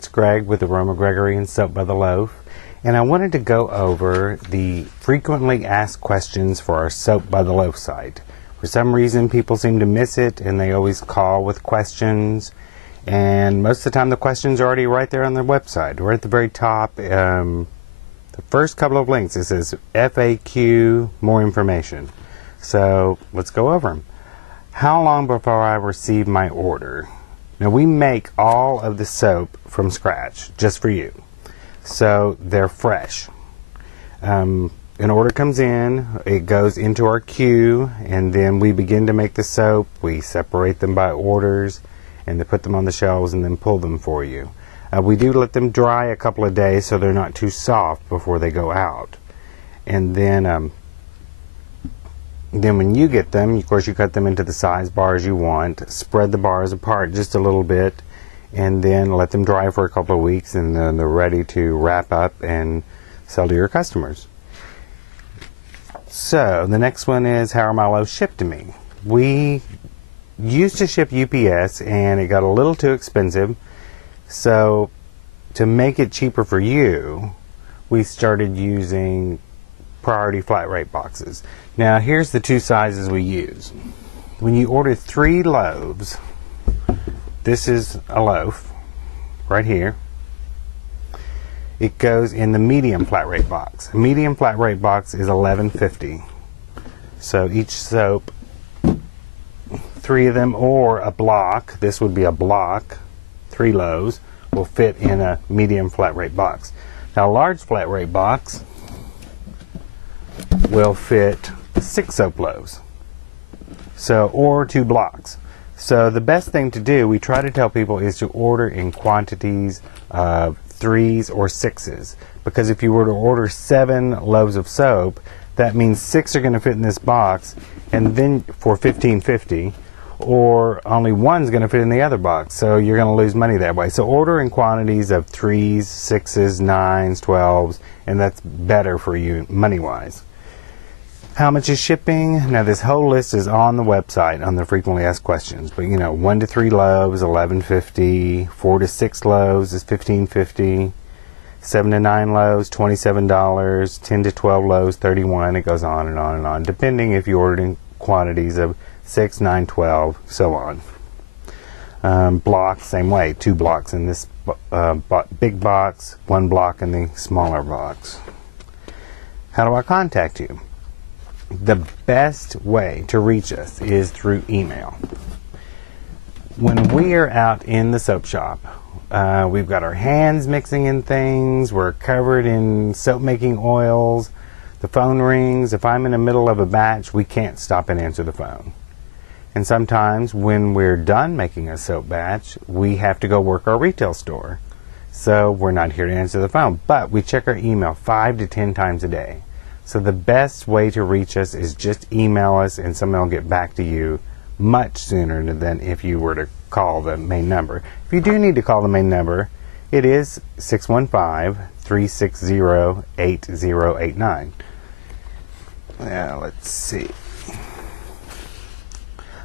it's Greg with Aroma Gregory and Soap by the Loaf, and I wanted to go over the frequently asked questions for our Soap by the Loaf site. For some reason, people seem to miss it, and they always call with questions, and most of the time the questions are already right there on their website. We're at the very top, the first couple of links, it says FAQ, more information. So let's go over them. How long before I receive my order? Now, we make all of the soap from scratch, just for you. So they're fresh. An order comes in, it goes into our queue, and then we begin to make the soap. We separate them by orders, and then put them on the shelves and then pull them for you. We do let them dry a couple of days so they're not too soft before they go out. And then when you get them, of course, you cut them into the size bars you want, spread the bars apart just a little bit, and then let them dry for a couple of weeks, and then they're ready to wrap up and sell to your customers. So the next one is, how are my loaves shipped to me? We used to ship UPS, and it got a little too expensive, so to make it cheaper for you, we started using priority flat rate boxes. Now, here's the two sizes we use. When you order 3 loaves, this is a loaf right here. It goes in the medium flat rate box. A medium flat rate box is $11.50. So each soap, 3 of them, or a block, this would be a block, 3 loaves, will fit in a medium flat rate box. Now, a large flat rate box will fit 6 soap loaves, or 2 blocks. So the best thing to do, we try to tell people, is to order in quantities of 3s or 6s, because if you were to order 7 loaves of soap, that means 6 are going to fit in this box, and then for $15.50, or only 1's going to fit in the other box, so you're going to lose money that way. So order in quantities of 3s, 6s, 9s, 12s, and that's better for you money-wise. How much is shipping? Now, this whole list is on the website on the frequently asked questions. But 1 to 3 loaves, $11.50. 4 to 6 loaves is $15.50. 7 to 9 loaves, $27. 10 to 12 loaves, $31. It goes on and on and on, depending if you ordered in quantities of 6, 9, 12, so on. Blocks, same way. 2 blocks in this big box, 1 block in the smaller box. How do I contact you? The best way to reach us is through email. When we are out in the soap shop, we've got our hands mixing in things, we're covered in soap making oils, the phone rings. If I'm in the middle of a batch, we can't stop and answer the phone. And sometimes when we're done making a soap batch, we have to go work our retail store. So we're not here to answer the phone, but we check our email 5 to 10 times a day. So the best way to reach us is just email us, and someone will get back to you much sooner than if you were to call the main number. If you do need to call the main number, it is 615-360-8089. Now, let's see.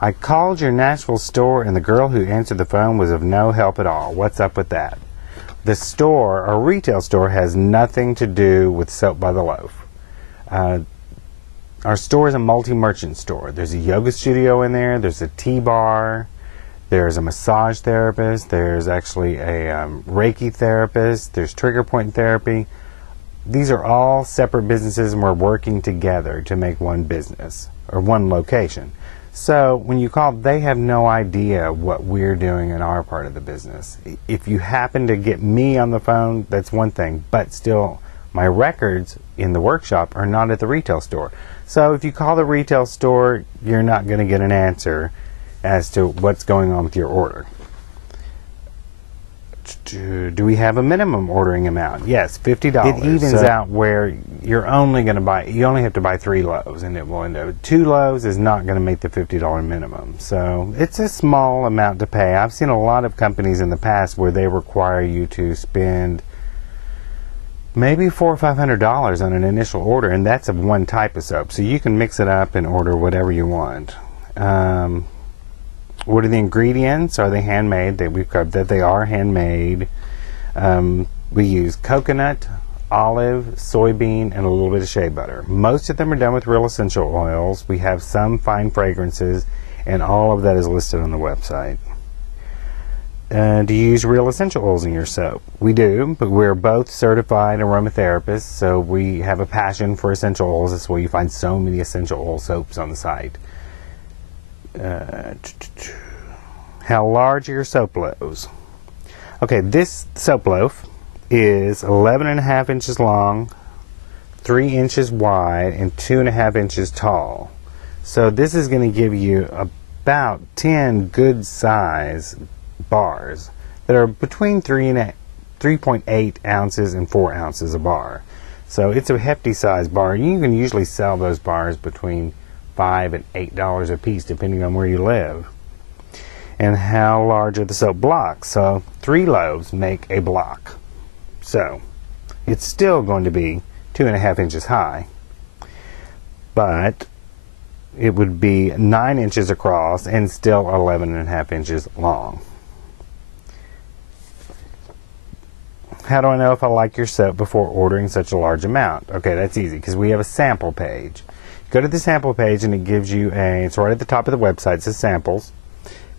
I called your Nashville store, and the girl who answered the phone was of no help at all. What's up with that? The store, our retail store, has nothing to do with Soap by the Loaf. Our store is a multi-merchant store. There's a yoga studio in there, there's a tea bar, there's a massage therapist, there's actually a Reiki therapist, there's trigger point therapy. These are all separate businesses, and we're working together to make one business, or one location. So when you call, they have no idea what we're doing in our part of the business. If you happen to get me on the phone, that's one thing, but still, my records in the workshop are not at the retail store. So if you call the retail store, you're not going to get an answer as to what's going on with your order. Do we have a minimum ordering amount? Yes, $50. It evens out where you only have to buy 3 loaves, and it will end up 2 loaves is not going to make the $50 minimum. So it's a small amount to pay. I've seen a lot of companies in the past where they require you to spend maybe $400 or $500 on an initial order, and that's of one type of soap. So you can mix it up and order whatever you want. What are the ingredients? Are they handmade? We've covered that they are handmade. We use coconut, olive, soybean, and a little bit of shea butter. Most of them are done with real essential oils. We have some fine fragrances, and all of that is listed on the website. Do you use real essential oils in your soap? We do, but we're both certified aromatherapists, so we have a passion for essential oils. That's why you find so many essential oil soaps on the site. How large are your soap loaves? Okay, this soap loaf is 11.5 inches long, 3 inches wide, and 2.5 inches tall. So this is going to give you about 10 good size bars that are between 3.8 ounces and 4 ounces a bar. So it's a hefty size bar. You can usually sell those bars between $5 and $8 a piece, depending on where you live. And how large are the soap blocks? So 3 loaves make a block. So it's still going to be 2.5 inches high, but it would be 9 inches across and still 11.5 inches long. How do I know if I like your soap before ordering such a large amount? Okay, that's easy because we have a sample page. Go to the sample page and it gives you it's right at the top of the website, it says samples.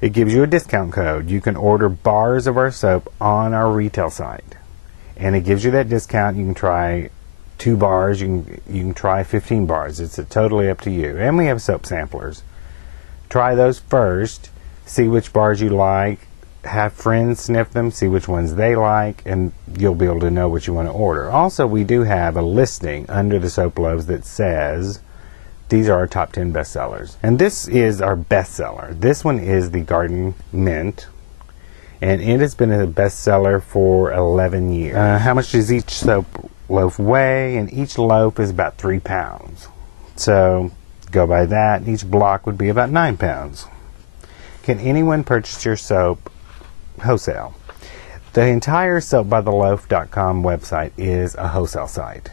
It gives you a discount code. You can order bars of our soap on our retail site. And it gives you that discount. You can try 2 bars. You can try 15 bars. It's totally up to you. And we have soap samplers. Try those first. See which bars you like. Have friends sniff them. See which ones they like. And you'll be able to know what you want to order. Also, we do have a listing under the soap loaves that says these are our top 10 bestsellers. And this is our bestseller. This one is the Garden Mint. And it has been a bestseller for 11 years. How much does each soap loaf weigh? And each loaf is about 3 pounds. So go by that. Each block would be about 9 pounds. Can anyone purchase your soap wholesale? The entire soapbytheloaf.com website is a wholesale site.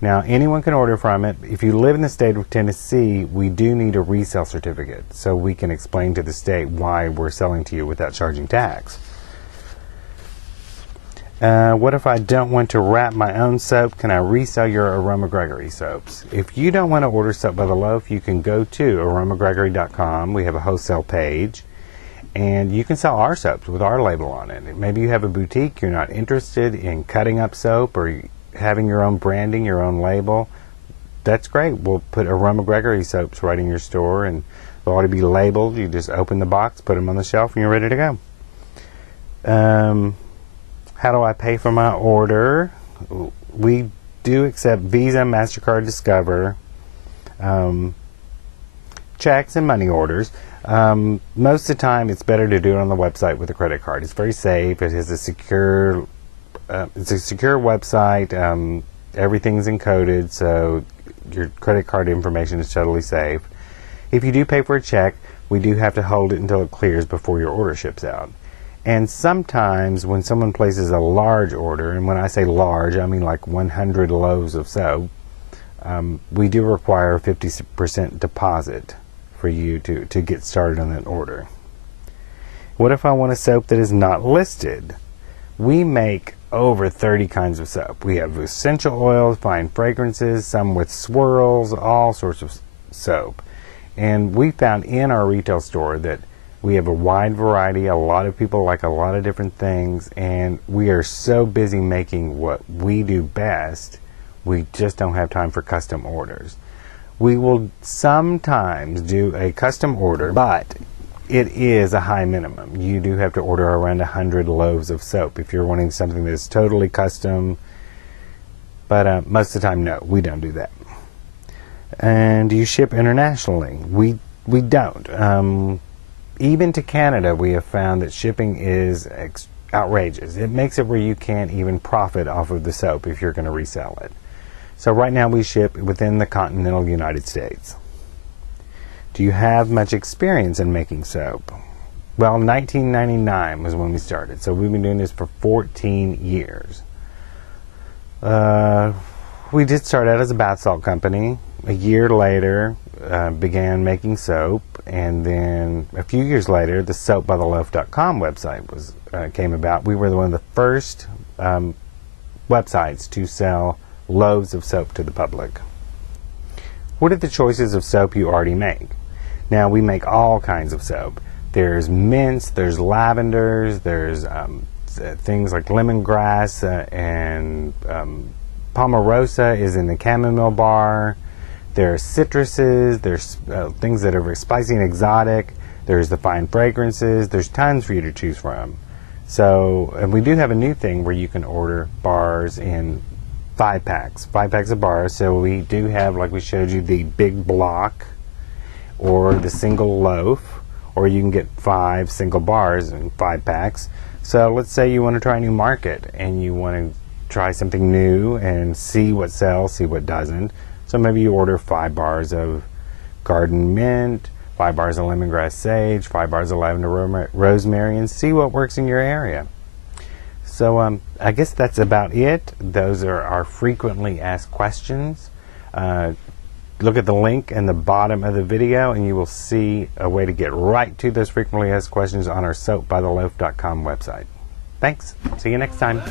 Now, anyone can order from it. If you live in the state of Tennessee, we do need a resale certificate so we can explain to the state why we're selling to you without charging tax. What if I don't want to wrap my own soap? Can I resell your Aroma Gregory soaps? If you don't want to order Soap by the Loaf, you can go to aromagregory.com. We have a wholesale page, and you can sell our soaps with our label on it. Maybe you have a boutique, you're not interested in cutting up soap or having your own branding, your own label. That's great. We'll put Aroma Gregory soaps right in your store, and they'll already be labeled. You just open the box, put them on the shelf, and you're ready to go. How do I pay for my order? We do accept Visa, MasterCard, Discover, checks, and money orders. Most of the time, it's better to do it on the website with a credit card. It's very safe. It has a secure website. Everything's encoded, so your credit card information is totally safe. If you do pay for a check, we do have to hold it until it clears before your order ships out. And sometimes when someone places a large order, and when I say large, I mean like 100 loaves of soap, we do require a 50% deposit for you to get started on that order. What if I want a soap that is not listed? We make over 30 kinds of soap. We have essential oils, fine fragrances, some with swirls, all sorts of soap. And we found in our retail store that we have a wide variety. A lot of people like a lot of different things, and we are so busy making what we do best, we just don't have time for custom orders. We will sometimes do a custom order, but it is a high minimum. You do have to order around 100 loaves of soap if you're wanting something that's totally custom. But most of the time, no, we don't do that. And do you ship internationally? We don't. Even to Canada, we have found that shipping is outrageous. It makes it where you can't even profit off of the soap if you're going to resell it. So right now we ship within the continental United States. Do you have much experience in making soap? Well, 1999 was when we started, so we've been doing this for 14 years. We did start out as a bath salt company. A year later, began making soap, and then a few years later, the soapbytheloaf.com website came about. We were one of the first websites to sell loaves of soap to the public. What are the choices of soap you already make? Now, we make all kinds of soap. There's mints, there's lavenders, there's things like lemongrass, and Pomarosa is in the chamomile bar. There's citruses, there's things that are spicy and exotic. There's the fine fragrances. There's tons for you to choose from. So, and we do have a new thing where you can order bars in 5-packs of bars. So we do have, like we showed you, the big block or the single loaf, or you can get 5 single bars in 5 packs. So let's say you want to try a new market and you want to try something new and see what sells, see what doesn't. So maybe you order 5 bars of garden mint, 5 bars of lemongrass sage, 5 bars of lavender rosemary, and see what works in your area. So I guess that's about it. Those are our frequently asked questions. Look at the link in the bottom of the video and you will see a way to get right to those frequently asked questions on our soapbytheloaf.com website. Thanks. See you next time.